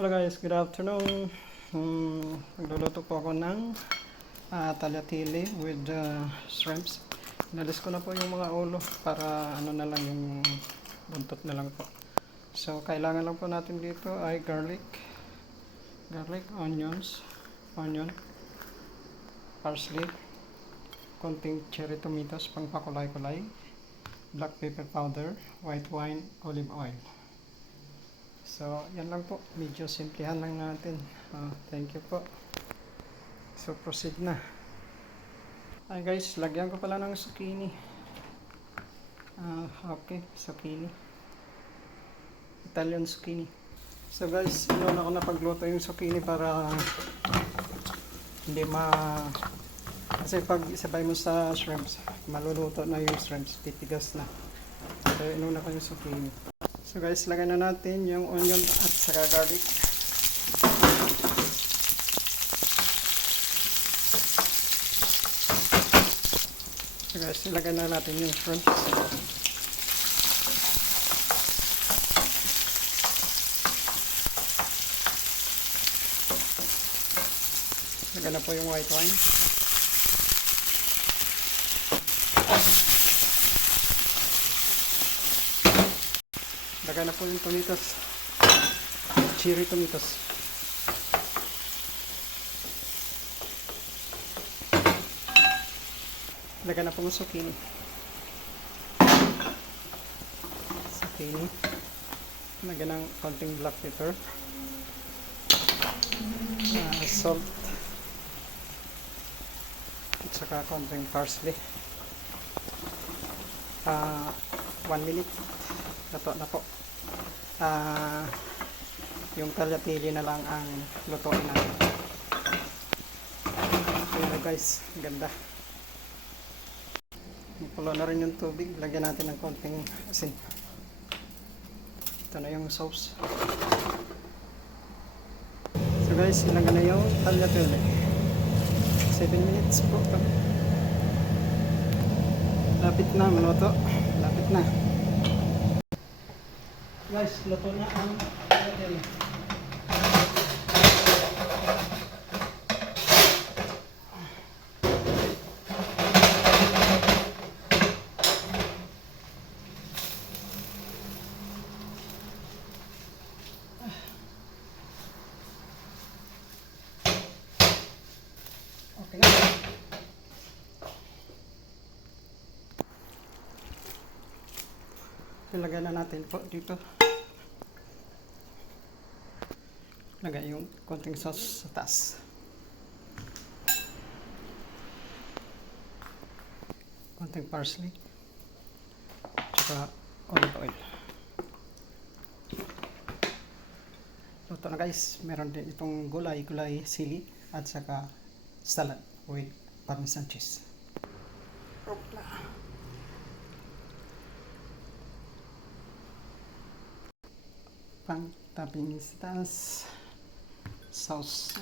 Hello guys, good afternoon. Nagluluto po ako ng tagliatelle with shrimps. Inalis ko na po yung mga ulo para ano na lang yung buntot na lang po. So kailangan lang po natin dito ay garlic, onion, parsley, konting cherry tomatoes pang pakulay-kulay, black pepper powder, white wine, olive oil. So, yan lang po. Medyo simplihan lang natin. Thank you po. So, proceed na. Ay guys, lagyan ko pala ng zucchini. Okay, zucchini. Italian zucchini. So guys, inuna ko na pagluto yung zucchini para hindi kasi pag isabay mo sa shrimps, maluluto na yung shrimps, titigas na. So, inuna ko yung zucchini. So guys, lagyan na natin yung onion at saka garlic. So guys, ilagay na natin yung shrimps. Lagyan na po yung white wine. Lagyan na po yung tomatoes. Cherry tomatoes. Lagyan na po yung zucchini. Lagyan ng konting black pepper. Salt. At saka konting parsley. 1 minute. Luto na po. Yung tagliatelle na lang ang lutuin natin. Ayan guys, ganda. Makulo na rin yung tubig. Lagyan natin ng konting asin. Ito na yung sauce. So guys, ilagay na yung tagliatelle. 7 minutes po. Lapit na, maluto. Lapit na. Guys, luto na ang tagliatelle. Okay na. Ilagay na natin po dito. Lagay yung konting sauce sa taas. Konting parsley. Tsaka olive oil. Luto na guys. Meron din itong gulay, sili at saka salad with parmesan cheese. Pang topping sa taas. Sauce.